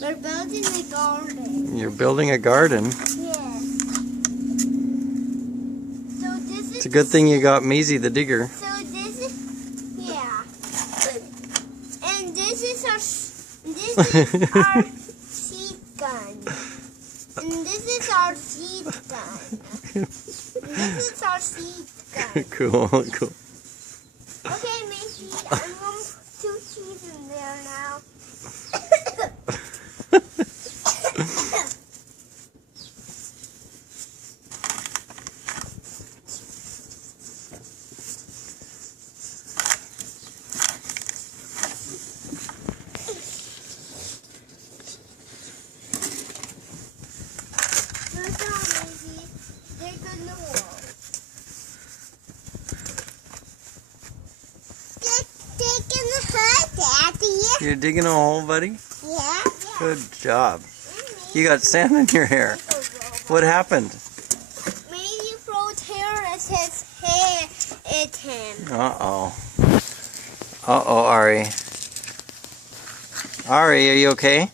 We're building a garden. You're building a garden? Yes. So this is... It's a good thing you got Maisie the digger. So this is... Yeah. And this is our seed gun. And this is our seed gun. This is our seed gun. Cool, cool. Okay, Macy, I'm going to put 2 cheese in there now. Good job, Macy. They're good in the wall. Digging the hole, Daddy. You're digging a hole, buddy? Yeah. Good job. You got sand in your hair. What happened? Maybe Flo's hair as his hair at him. Uh-oh. Uh-oh, Ari. Ari, are you okay?